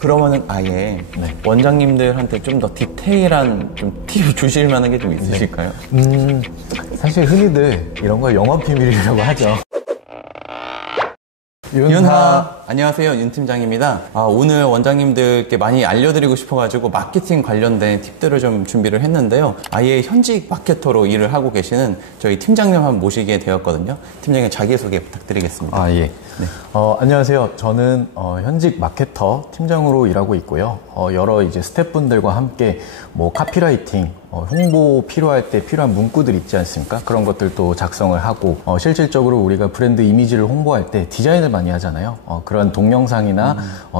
그러면은 아예 네. 원장님들한테 좀 더 디테일한 좀 팁 주실 만한 게 좀 있으실까요? 사실 흔히들 이런 걸 영업 비밀이라고 하죠. 윤하 안녕하세요, 윤 팀장입니다. 오늘 원장님들께 많이 알려드리고 싶어가지고 마케팅 관련된 팁들을 좀 준비를 했는데요. 아예 현직 마케터로 일을 하고 계시는 저희 팀장님 한번 모시게 되었거든요. 팀장님 자기소개 부탁드리겠습니다. 예. 네. 안녕하세요. 저는 현직 마케터 팀장으로 일하고 있고요. 여러 이제 스태프분들과 함께 뭐 카피라이팅, 홍보 필요할 때 필요한 문구들 있지 않습니까? 그런 것들도 작성을 하고 실질적으로 우리가 브랜드 이미지를 홍보할 때 디자인을 많이 하잖아요. 그런 동영상이나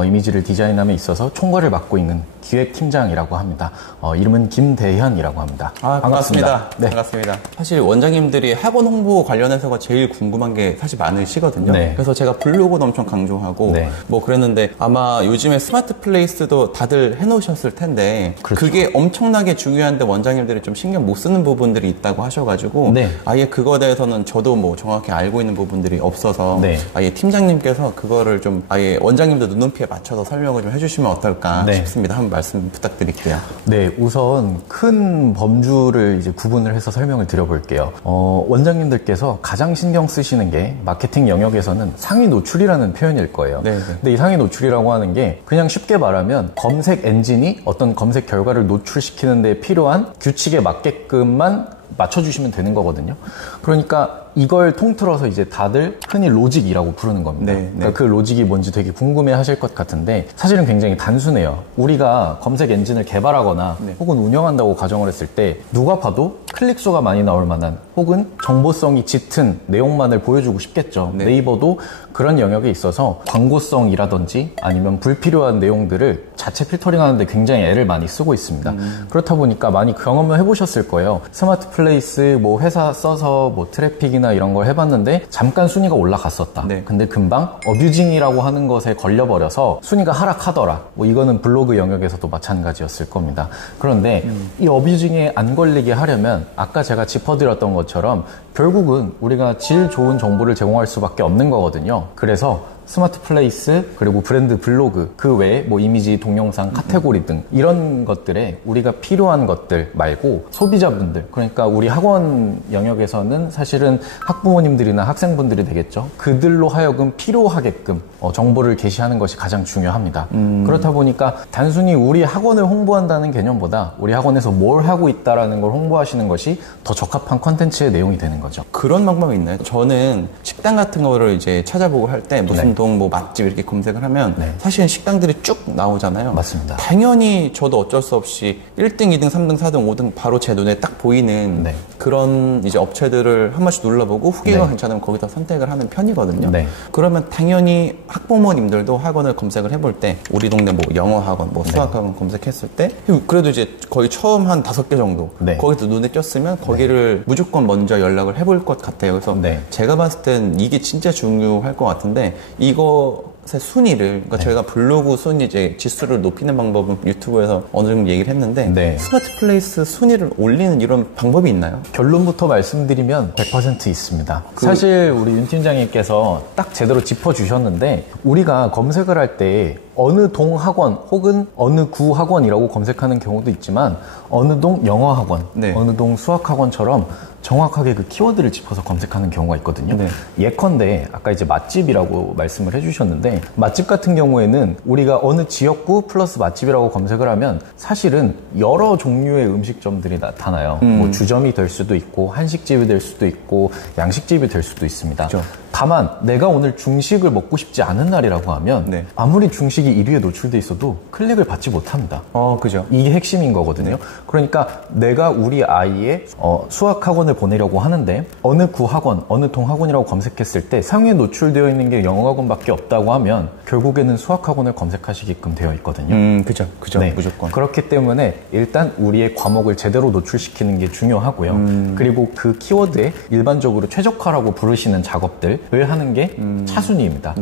이미지를 디자인함에 있어서 총괄을 맡고 있는 기획팀장이라고 합니다. 이름은 김대현이라고 합니다. 반갑습니다. 네. 반갑습니다. 사실 원장님들이 학원 홍보 관련해서가 제일 궁금한 게 사실 많으시거든요. 네. 그래서 제가 블로그도 엄청 강조하고 네. 뭐 그랬는데 아마 요즘에 스마트 플레이스도 다들 해놓으셨을 텐데 그렇죠. 그게 엄청나게 중요한데 원장님들이 좀 신경 못 쓰는 부분들이 있다고 하셔가지고 네. 아예 그거에 대해서는 저도 뭐 정확히 알고 있는 부분들이 없어서 네. 아예 팀장님께서 그거를 좀 아예 원장님들 눈높이에 맞춰서 설명을 좀 해주시면 어떨까 네. 싶습니다. 한번 말씀 부탁드릴게요. 네, 우선 큰 범주를 이제 구분을 해서 설명을 드려볼게요. 원장님들께서 가장 신경 쓰시는 게 마케팅 영역에서는 상위 노출이라는 표현일 거예요. 네. 근데 이 상위 노출이라고 하는 게 그냥 쉽게 말하면 검색 엔진이 어떤 검색 결과를 노출시키는 데 필요한 규칙에 맞게끔만 맞춰주시면 되는 거거든요. 그러니까 이걸 통틀어서 이제 다들 흔히 로직이라고 부르는 겁니다. 네. 그러니까 그 로직이 뭔지 되게 궁금해 하실 것 같은데 사실은 굉장히 단순해요. 우리가 검색 엔진을 개발하거나 혹은 운영한다고 가정을 했을 때 누가 봐도 클릭수가 많이 나올 만한 혹은 정보성이 짙은 내용만을 보여주고 싶겠죠. 네. 네이버도 그런 영역에 있어서 광고성이라든지 아니면 불필요한 내용들을 자체 필터링하는데 굉장히 애를 많이 쓰고 있습니다. 그렇다 보니까 많이 경험을 해보셨을 거예요. 스마트 플레이스 뭐 회사 써서 뭐 트래픽이나 이런 걸 해봤는데 잠깐 순위가 올라갔었다. 네. 근데 금방 어뷰징이라고 하는 것에 걸려버려서 순위가 하락하더라. 뭐 이거는 블로그 영역에서도 마찬가지였을 겁니다. 그런데 이 어뷰징에 안 걸리게 하려면 아까 제가 짚어드렸던 것처럼 결국은 우리가 질 좋은 정보를 제공할 수밖에 없는 거거든요. 그래서 스마트 플레이스 그리고 브랜드 블로그 그 외에 뭐 이미지, 동영상, 카테고리 등 이런 것들에 우리가 필요한 것들 말고 소비자분들 그러니까 우리 학원 영역에서는 사실은 학부모님들이나 학생분들이 되겠죠. 그들로 하여금 필요하게끔 정보를 게시하는 것이 가장 중요합니다. 그렇다 보니까 단순히 우리 학원을 홍보한다는 개념보다 우리 학원에서 뭘 하고 있다라는 걸 홍보하시는 것이 더 적합한 컨텐츠의 내용이 되는 거죠. 그런 방법이 있나요? 저는 식당 같은 거를 이제 찾아보고 할 때 무슨 동 뭐 맛집 이렇게 검색을 하면 사실은 식당들이 쭉 나오잖아요. 맞습니다. 당연히 저도 어쩔 수 없이 1등, 2등, 3등, 4등, 5등 바로 제 눈에 딱 보이는 그런 이제 업체들을 한 번씩 눌러보고 후기가 괜찮으면 거기다 선택을 하는 편이거든요. 그러면 당연히 학부모님들도 학원을 검색을 해볼 때 우리 동네 뭐 영어 학원, 뭐 수학 학원 검색했을 때 그래도 이제 거의 처음 한 5개 정도 거기서 눈에 띄었으면 거기를 무조건 먼저 연락을 해볼 것 같아요. 그래서 제가 봤을 땐 이게 진짜 중요할 것 같은데 이것의 순위를 그러니까 저희가 블로그 순위 이제 지수를 높이는 방법은 유튜브에서 어느 정도 얘기를 했는데 스마트 플레이스 순위를 올리는 이런 방법이 있나요? 결론부터 말씀드리면 100% 있습니다. 사실 우리 윤 팀장님께서 딱 제대로 짚어주셨는데 우리가 검색을 할 때 어느 동 학원 혹은 어느 구 학원이라고 검색하는 경우도 있지만 어느 동 영어 학원, 어느 동 수학 학원처럼 정확하게 그 키워드를 짚어서 검색하는 경우가 있거든요. 예컨대 아까 이제 맛집이라고 말씀을 해주셨는데 맛집 같은 경우에는 우리가 어느 지역구 플러스 맛집이라고 검색을 하면 사실은 여러 종류의 음식점들이 나타나요. 뭐 주점이 될 수도 있고 한식집이 될 수도 있고 양식집이 될 수도 있습니다. 그렇죠. 다만 내가 오늘 중식을 먹고 싶지 않은 날이라고 하면 아무리 중식이 1위에 노출돼 있어도 클릭을 받지 못합니다. 그죠. 이게 핵심인 거거든요. 그러니까 내가 우리 아이의 수학 학원을 보내려고 하는데 어느 구 학원, 어느 동 학원이라고 검색했을 때 상위에 노출되어 있는 게 영어 학원밖에 없다고 하면 결국에는 수학 학원을 검색하시게끔 되어 있거든요. 그죠. 무조건. 그렇기 때문에 일단 우리의 과목을 제대로 노출시키는 게 중요하고요. 그리고 그 키워드에 일반적으로 최적화라고 부르시는 작업들을 하는 게 차순위입니다.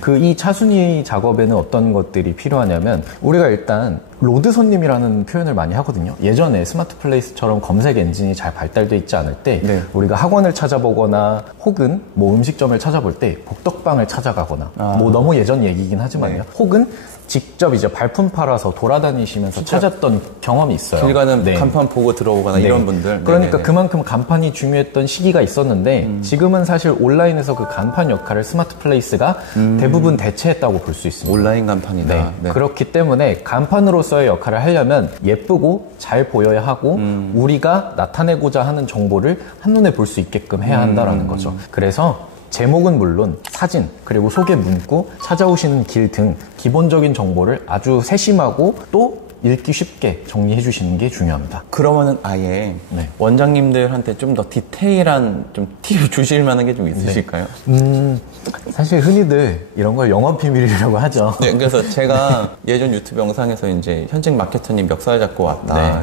그 이 차순위 작업에는 어떤 것들이 필요하냐면 우리가 일단 로드 손님이라는 표현을 많이 하거든요. 예전에 스마트 플레이스처럼 검색 엔진이 잘 발달되어 있지 않을 때 우리가 학원을 찾아보거나 혹은 뭐 음식점을 찾아볼 때 복덕방을 찾아가거나 뭐 너무 예전 얘기긴 하지만요. 혹은 직접 이제 발품 팔아서 돌아다니시면서 찾았던 경험이 있어요. 길 가는 간판 보고 들어오거나 이런 분들. 그러니까 그만큼 간판이 중요했던 시기가 있었는데 지금은 사실 온라인에서 그 간판 역할을 스마트 플레이스가 대부분 대체했다고 볼 수 있습니다. 온라인 간판이다. 그렇기 때문에 간판으로서의 역할을 하려면 예쁘고 잘 보여야 하고 우리가 나타내고자 하는 정보를 한눈에 볼 수 있게끔 해야 한다는 거죠. 그래서 제목은 물론 사진, 그리고 소개 문구, 찾아오시는 길 등 기본적인 정보를 아주 세심하고 또 읽기 쉽게 정리해 주시는 게 중요합니다. 그러면은 아예 원장님들한테 좀 더 디테일한 좀 팁 주실 만한 게 좀 있으실까요? 사실 흔히들 이런 걸 영업 비밀이라고 하죠. 네, 그래서 제가 예전 유튜브 영상에서 이제 현직 마케터님 멱살 잡고 왔다.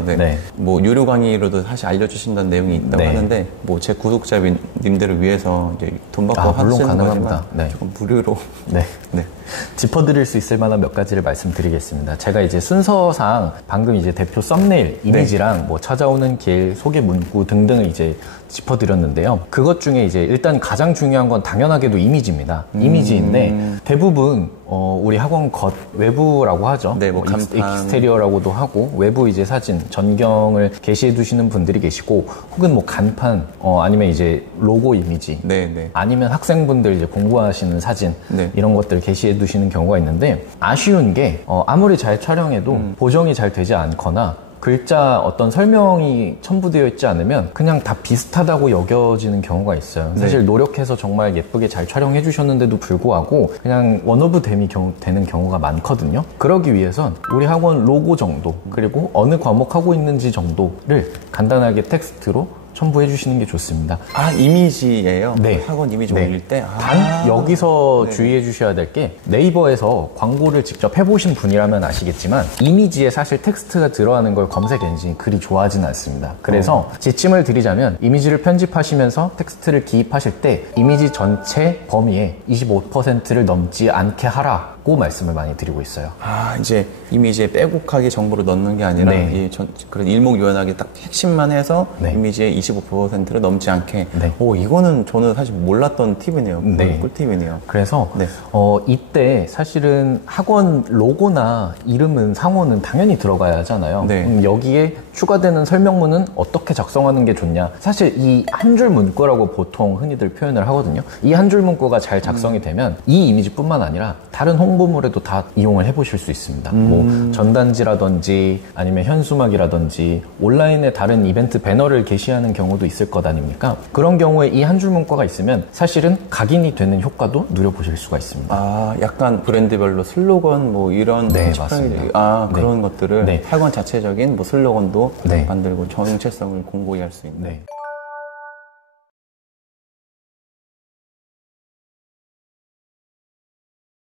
뭐 유료 강의로도 사실 알려주신다는 내용이 있다고 하는데 뭐 제 구독자님들을 위해서 이제 돈 받고 하시는 거지만 조금 무료로 짚어드릴 수 있을 만한 몇 가지를 말씀드리겠습니다. 제가 이제 순서상 방금 이제 대표 썸네일 이미지랑 뭐 찾아오는 길, 소개 문구 등등을 이제 짚어드렸는데요. 그것 중에 이제 일단 가장 중요한 건 당연하게도 이미지입니다. 이미지인데 대부분 우리 학원 겉 외부라고 하죠. 뭐 익스테리어라고도 하고 외부 이제 사진, 전경을 게시해 두시는 분들이 계시고 혹은 뭐 간판 아니면 이제 로고 이미지 아니면 학생분들 이제 공부하시는 사진 이런 것들 게시해 두시는 경우가 있는데 아쉬운 게 아무리 잘 촬영해도 보정이 잘 되지 않거나 글자 어떤 설명이 첨부되어 있지 않으면 그냥 다 비슷하다고 여겨지는 경우가 있어요. 사실 노력해서 정말 예쁘게 잘 촬영해 주셨는데도 불구하고 그냥 원오브댐이 되는 경우가 많거든요. 그러기 위해선 우리 학원 로고 정도 그리고 어느 과목 하고 있는지 정도를 간단하게 텍스트로 첨부해 주시는 게 좋습니다. 아, 이미지예요? 학원 이미지 올릴 때? 단 여기서 주의해 주셔야 될 게 네이버에서 광고를 직접 해보신 분이라면 아시겠지만 이미지에 사실 텍스트가 들어가는 걸 검색 엔진이 그리 좋아하지는 않습니다. 그래서 지침을 드리자면 이미지를 편집하시면서 텍스트를 기입하실 때 이미지 전체 범위의 25%를 넘지 않게 하라 고 말씀을 많이 드리고 있어요. 아, 이제 이미지에 빼곡하게 정보를 넣는 게 아니라 그런 일목요연하게 딱 핵심만 해서 이미지의 25%를 넘지 않게. 이거는 저는 사실 몰랐던 팁이네요. 꿀팁이네요. 그래서 이때 사실은 학원 로고나 이름은 상호는 당연히 들어가야 하잖아요. 그럼 여기에 추가되는 설명문은 어떻게 작성하는 게 좋냐. 사실 이 한 줄 문구라고 보통 흔히들 표현을 하거든요. 이 한 줄 문구가 잘 작성이 되면 이 이미지뿐만 아니라 다른 홍보물에도 다 이용을 해보실 수 있습니다. 뭐 전단지라든지 아니면 현수막이라든지 온라인에 다른 이벤트 배너를 게시하는 경우도 있을 것 아닙니까? 그런 경우에 이 한 줄 문구가 있으면 사실은 각인이 되는 효과도 누려보실 수가 있습니다. 아, 약간 브랜드별로 슬로건 뭐 이런 맞습니다. 그런 것들을 학원 자체적인 뭐 슬로건도 만들고 정체성을 공고히 할 수 있는.